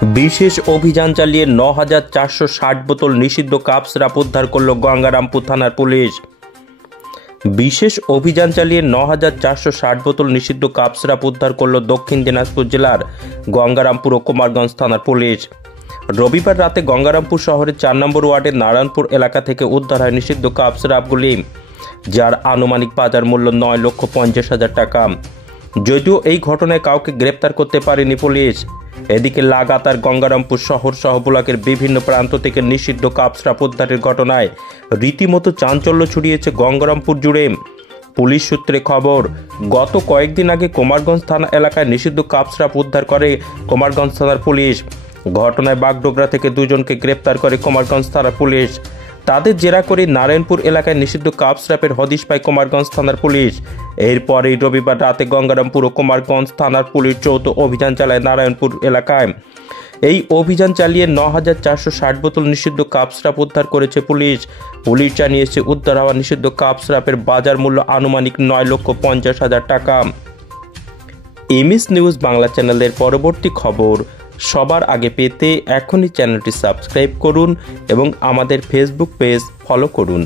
বিশেষ অভিযান চালিয়ে ৯,৪৬০ বোতল নিষিদ্ধ কাপ সিরাপ উদ্ধার করল গঙ্গারামপুর থানার পুলিশ। বিশেষ অভিযান চালিয়ে ৯,৪৬০ বোতল নিষিদ্ধ কাপ সিরাপ উদ্ধার করল দক্ষিণ দিনাজপুর জেলার গঙ্গারামপুর ও কুমারগঞ্জ থানার পুলিশ। রবিবার রাতে গঙ্গারামপুর শহরের ৪ নম্বর ওয়ার্ডের নারায়ণপুর এলাকা থেকে উদ্ধার হয় নিষিদ্ধ কাপ সিরাপগুলি, যার আনুমানিক বাজার মূল্য ৯,৫০,০০০ টাকা। যদিও এই ঘটনায় কাউকে গ্রেপ্তার করতে পারেনি পুলিশ। এদিকে লাগাতার গঙ্গারামপুর শহর সহ ব্লকের বিভিন্ন প্রান্ত থেকে নিষিদ্ধ কাপ সিরাপ উদ্ধারের ঘটনায় রীতিমতো চাঞ্চল্য ছড়িয়েছে গঙ্গারামপুর জুড়ে। পুলিশ সূত্রে খবর, গত কয়েকদিন আগে কুমারগঞ্জ থানা এলাকায় নিষিদ্ধ কাপ সিরাপ উদ্ধার করে কুমারগঞ্জ থানার পুলিশ। ঘটনায় বাগডোগরা থেকে দুজনকে গ্রেপ্তার করে কুমারগঞ্জ থানার পুলিশ। তাদের জেরা করে নারায়ণপুর এলাকায় নিষিদ্ধ কাপ সিরাপের হদিশ পায় কুমারগঞ্জ থানার পুলিশ। এরপরেই রবিবার রাতে গঙ্গারামপুর ও কুমারগঞ্জ থানার পুলিশ যৌথ অভিযান চালায় নারায়ণপুর এলাকায়। এই অভিযান চালিয়ে ৯,৪৬০ বোতল নিষিদ্ধ কাপ সিরাপ উদ্ধার করেছে পুলিশ। পুলিশ জানিয়েছে উদ্ধার হওয়া নিষিদ্ধ কাপ সিরাপের বাজার মূল্য আনুমানিক ৯,৫০,০০০ টাকা। এমএস নিউজ বাংলা চ্যানেলের পরবর্তী খবর সবার আগে পেতে এখনই চ্যানেলটি সাবস্ক্রাইব করুন এবং আমাদের ফেসবুক পেজ ফলো করুন।